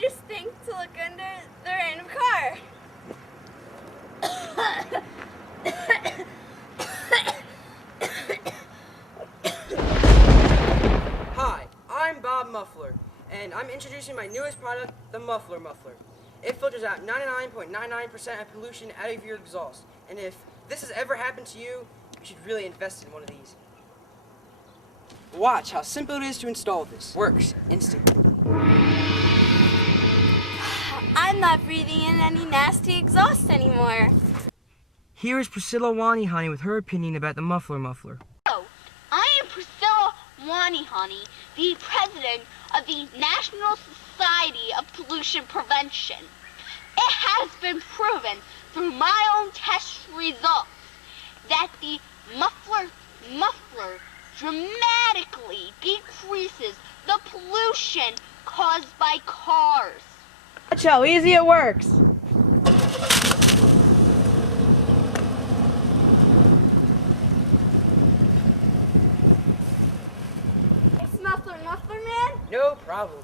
just think to look under the random car. Hi, I'm Bob Muffler, and I'm introducing my newest product, the Muphler Muffler. It filters out 99.99% of pollution out of your exhaust, and if this has ever happened to you, you should really invest in one of these. Watch how simple it is to install this. Works instantly. I'm not breathing in any nasty exhaust anymore. Here is Priscilla Wanihoney with her opinion about the Muphler Muffler. Hello, I am Priscilla Wanihoney, the president of the National Society of Pollution Prevention. It has been proven through my own test results that the Muphler Muffler dramatically decreases the pollution caused by cars. Watch how easy it works. Thanks, Muphler Muffler Man. No problem.